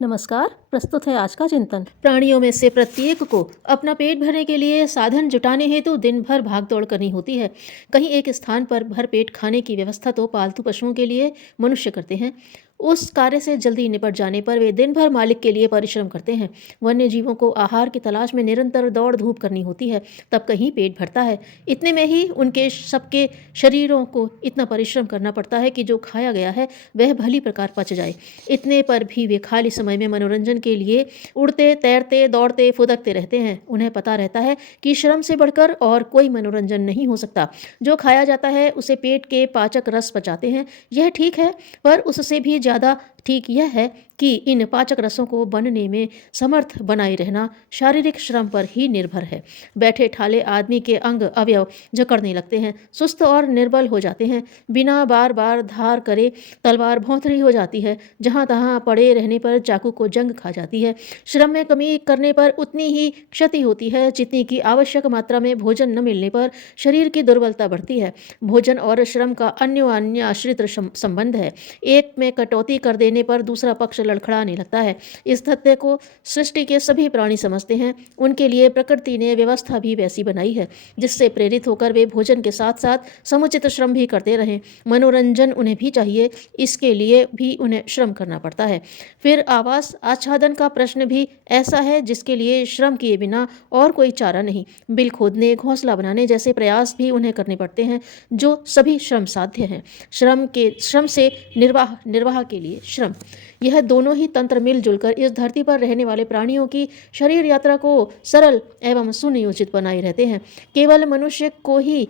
नमस्कार। प्रस्तुत है आज का चिंतन। प्राणियों में से प्रत्येक को अपना पेट भरने के लिए साधन जुटाने हेतु दिन भर भागदौड़ करनी होती है। कहीं एक स्थान पर भरपेट खाने की व्यवस्था तो पालतू पशुओं के लिए मनुष्य करते हैं। उस कार्य से जल्दी निपट जाने पर वे दिन भर मालिक के लिए परिश्रम करते हैं। वन्य जीवों को आहार की तलाश में निरंतर दौड़ धूप करनी होती है, तब कहीं पेट भरता है। इतने में ही उनके सबके शरीरों को इतना परिश्रम करना पड़ता है कि जो खाया गया है वह भली प्रकार पच जाए। इतने पर भी वे खाली समय में मनोरंजन के लिए उड़ते, तैरते, दौड़ते, फुदकते रहते हैं। उन्हें पता रहता है कि श्रम से बढ़कर और कोई मनोरंजन नहीं हो सकता। जो खाया जाता है उसे पेट के पाचक रस पचाते हैं, यह ठीक है, पर उससे भी ज़्यादा ठीक यह है कि इन पाचक रसों को बनने में समर्थ बनाए रहना शारीरिक श्रम पर ही निर्भर है। बैठे ठाले आदमी के अंग अवयव जकड़ने लगते हैं, सुस्त और निर्बल हो जाते हैं। बिना बार बार धार करे तलवार भौंथरी हो जाती है, जहाँ तहाँ पड़े रहने पर चाकू को जंग खा जाती है। श्रम में कमी करने पर उतनी ही क्षति होती है जितनी कि आवश्यक मात्रा में भोजन न मिलने पर शरीर की दुर्बलता बढ़ती है। भोजन और श्रम का अन्योन्य आश्रित संबंध है। एक में कटौती कर देने पर दूसरा पक्ष लड़खड़ाने लगता है। इस तथ्य को सृष्टि के सभी प्राणी समझते हैं। उनके लिए प्रकृति ने व्यवस्था भी वैसी बनाई है जिससे प्रेरित होकर वे भोजन के साथ साथ समुचित श्रम भी करते रहें। मनोरंजन उन्हें भी चाहिए, इसके लिए भी उन्हें श्रम करना पड़ता है। फिर आवास आच्छादन का प्रश्न भी ऐसा है जिसके लिए श्रम किए बिना और कोई चारा नहीं। बिल खोदने, घोंसला बनाने जैसे प्रयास भी उन्हें करने पड़ते हैं, जो सभी श्रम साध्य हैं। श्रम से निर्वाह के लिए श्रम, यह दोनों ही तंत्र मिलजुल कर इस धरती पर रहने वाले प्राणियों की शरीर यात्रा को सरल एवं सुनियोजित बनाए रहते हैं। केवल मनुष्य को ही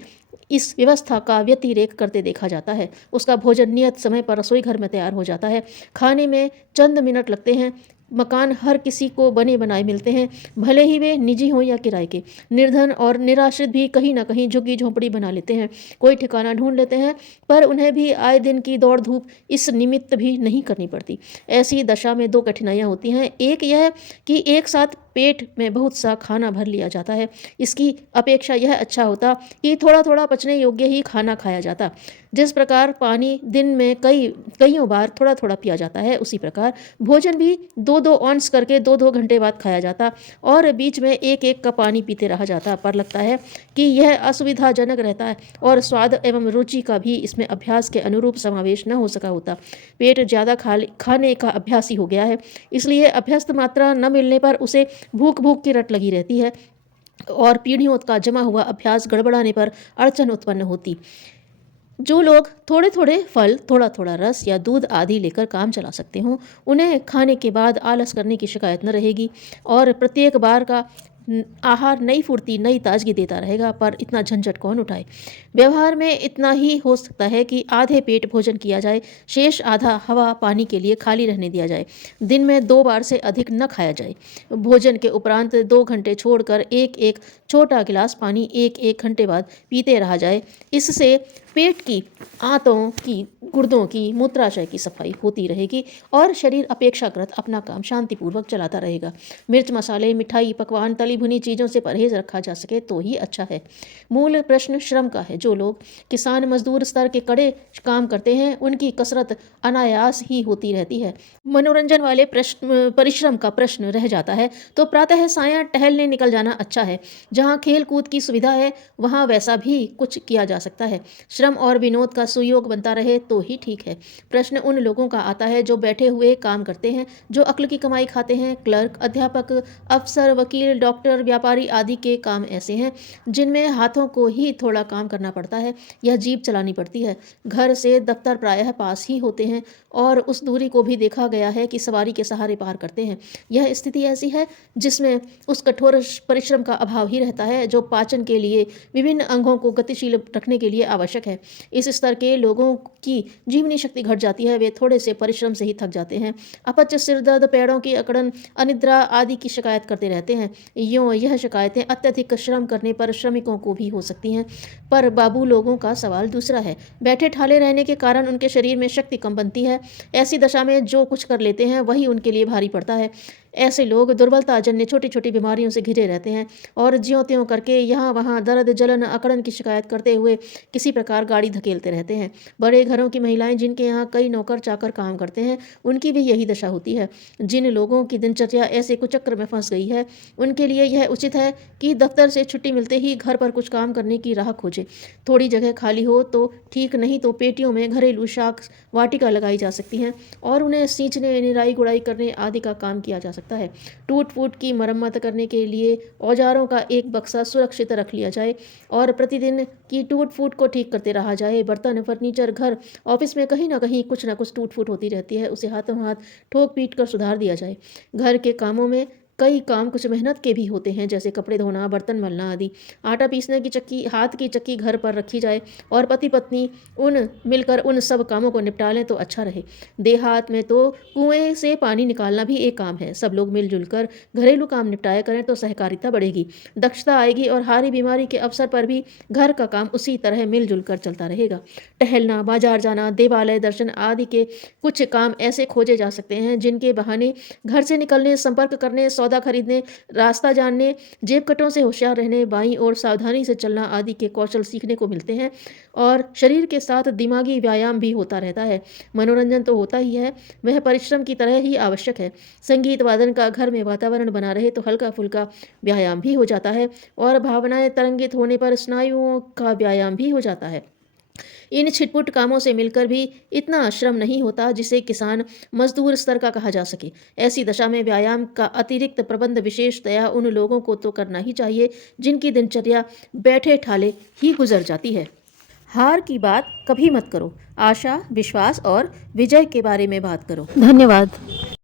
इस व्यवस्था का व्यतिरेक करते देखा जाता है। उसका भोजन नियत समय पर रसोई घर में तैयार हो जाता है। खाने में चंद मिनट लगते हैं। मकान हर किसी को बने बनाए मिलते हैं, भले ही वे निजी हों या किराए के। निर्धन और निराश्रित भी कहीं ना कहीं झुग्गी झोंपड़ी बना लेते हैं, कोई ठिकाना ढूंढ लेते हैं, पर उन्हें भी आए दिन की दौड़ धूप इस निमित्त भी नहीं करनी पड़ती। ऐसी दशा में दो कठिनाइयाँ होती हैं। एक यह कि एक साथ पेट में बहुत सा खाना भर लिया जाता है। इसकी अपेक्षा यह अच्छा होता कि थोड़ा थोड़ा पचने योग्य ही खाना खाया जाता। जिस प्रकार पानी दिन में कईयों बार थोड़ा थोड़ा पिया जाता है, उसी प्रकार भोजन भी दो दो ऑंस करके दो दो घंटे बाद खाया जाता और बीच में एक एक कप पानी पीते रहा जाता। पर लगता है कि यह असुविधाजनक रहता है और स्वाद एवं रुचि का भी इसमें अभ्यास के अनुरूप समावेश न हो सका होता। पेट ज़्यादा खाने का अभ्यासी हो गया है, इसलिए अभ्यस्त मात्रा न मिलने पर उसे भूख भूख की रट लगी रहती है और पीढ़ियों का जमा हुआ अभ्यास गड़बड़ाने पर अड़चन उत्पन्न होती। जो लोग थोड़े थोड़े फल, थोड़ा थोड़ा रस या दूध आदि लेकर काम चला सकते हों, उन्हें खाने के बाद आलस करने की शिकायत न रहेगी और प्रत्येक बार का आहार नई फुर्ती, नई ताजगी देता रहेगा। पर इतना झंझट कौन उठाए? व्यवहार में इतना ही हो सकता है कि आधे पेट भोजन किया जाए, शेष आधा हवा पानी के लिए खाली रहने दिया जाए। दिन में 2 बार से अधिक न खाया जाए। भोजन के उपरांत 2 घंटे छोड़कर एक एक छोटा गिलास पानी एक एक घंटे बाद पीते रहा जाए। इससे पेट की, आंतों की, गुर्दों की, मूत्राशय की सफाई होती रहेगी और शरीर अपेक्षाकृत अपना काम शांतिपूर्वक चलाता रहेगा। मिर्च मसाले, मिठाई, पकवान, तली भुनी चीज़ों से परहेज रखा जा सके तो ही अच्छा है। मूल प्रश्न श्रम का है। जो लोग किसान मजदूर स्तर के कड़े काम करते हैं, उनकी कसरत अनायास ही होती रहती है। मनोरंजन वाले परिश्रम का प्रश्न रह जाता है तो प्रातः सायं टहलने निकल जाना अच्छा है। जहाँ खेल कूद की सुविधा है वहाँ वैसा भी कुछ किया जा सकता है। श्रम और विनोद का सुयोग बनता रहे तो ही ठीक है। प्रश्न उन लोगों का आता है जो बैठे हुए काम करते हैं, जो अक्ल की कमाई खाते हैं। क्लर्क, अध्यापक, अफसर, वकील, डॉक्टर, व्यापारी आदि के काम ऐसे हैं जिनमें हाथों को ही थोड़ा काम करना पड़ता है, यह जीभ चलानी पड़ती है। घर से दफ्तर प्रायः पास ही होते हैं और उस दूरी को भी देखा गया है कि सवारी के सहारे पार करते हैं। यह स्थिति ऐसी है जिसमें उस कठोर परिश्रम का अभाव ही रहता है जो पाचन के लिए, विभिन्न अंगों को गतिशील रखने के लिए आवश्यक है। इस स्तर के लोगों की जीवनी शक्ति घट जाती है, वे थोड़े से परिश्रम से ही थक जाते हैं। अपच, सिरदर्द, पैरों की अकड़न, अनिद्रा आदि की शिकायत करते रहते हैं। यूँ यह शिकायतें अत्यधिक श्रम करने पर श्रमिकों को भी हो सकती हैं। पर बाबू लोगों का सवाल दूसरा है। बैठे ठाले रहने के कारण उनके शरीर में शक्ति कम बनती है। ऐसी दशा में जो कुछ कर लेते हैं वही उनके लिए भारी पड़ता है। ऐसे लोग दुर्बलता जन्य छोटी छोटी बीमारियों से घिरे रहते हैं और ज्यों-त्यों करके यहाँ वहाँ दर्द, जलन, अकड़न की शिकायत करते हुए किसी प्रकार गाड़ी धकेलते रहते हैं। बड़े घरों की महिलाएं जिनके यहाँ कई नौकर-चाकर काम करते हैं, उनकी भी यही दशा होती है। जिन लोगों की दिनचर्या ऐसे कुचक्र में फंस गई है, उनके लिए यह उचित है कि दफ्तर से छुट्टी मिलते ही घर पर कुछ काम करने की राह खोजें। थोड़ी जगह खाली हो तो ठीक, नहीं तो पेटियों में घरेलू शाक वाटिका लगाई जा सकती हैं और उन्हें सींचने, निराई गुड़ाई करने आदि का काम किया जा सकता है। टूट फूट की मरम्मत करने के लिए औजारों का एक बक्सा सुरक्षित रख लिया जाए और प्रतिदिन की टूट फूट को ठीक करते रहा जाए। बर्तन, फर्नीचर, घर, ऑफिस में कहीं ना कहीं कुछ ना कुछ टूट फूट होती रहती है, उसे हाथों हाथ ठोक पीट कर सुधार दिया जाए। घर के कामों में कई काम कुछ मेहनत के भी होते हैं, जैसे कपड़े धोना, बर्तन मलना आदि। आटा पीसने की चक्की, हाथ की चक्की घर पर रखी जाए और पति पत्नी मिलकर उन सब कामों को निपटा लें तो अच्छा रहे। देहात में तो कुएं से पानी निकालना भी एक काम है। सब लोग मिलजुल कर घरेलू काम निपटाया करें तो सहकारिता बढ़ेगी, दक्षता आएगी और हारी बीमारी के अवसर पर भी घर का काम उसी तरह मिलजुल कर चलता रहेगा। टहलना, बाजार जाना, देवालय दर्शन आदि के कुछ काम ऐसे खोजे जा सकते हैं जिनके बहाने घर से निकलने, संपर्क करने, सौदा खरीदने, रास्ता जानने, जेब कटों से होशियार रहने, बाईं ओर सावधानी से चलना आदि के कौशल सीखने को मिलते हैं और शरीर के साथ दिमागी व्यायाम भी होता रहता है। मनोरंजन तो होता ही है, वह परिश्रम की तरह ही आवश्यक है। संगीत वादन का घर में वातावरण बना रहे तो हल्का फुल्का व्यायाम भी हो जाता है और भावनाएं तरंगित होने पर स्नायुओं का व्यायाम भी हो जाता है। इन छिटपुट कामों से मिलकर भी इतना श्रम नहीं होता जिसे किसान मजदूर स्तर का कहा जा सके। ऐसी दशा में व्यायाम का अतिरिक्त प्रबंध विशेषतया उन लोगों को तो करना ही चाहिए जिनकी दिनचर्या बैठे ठाले ही गुजर जाती है। हार की बात कभी मत करो, आशा, विश्वास और विजय के बारे में बात करो। धन्यवाद।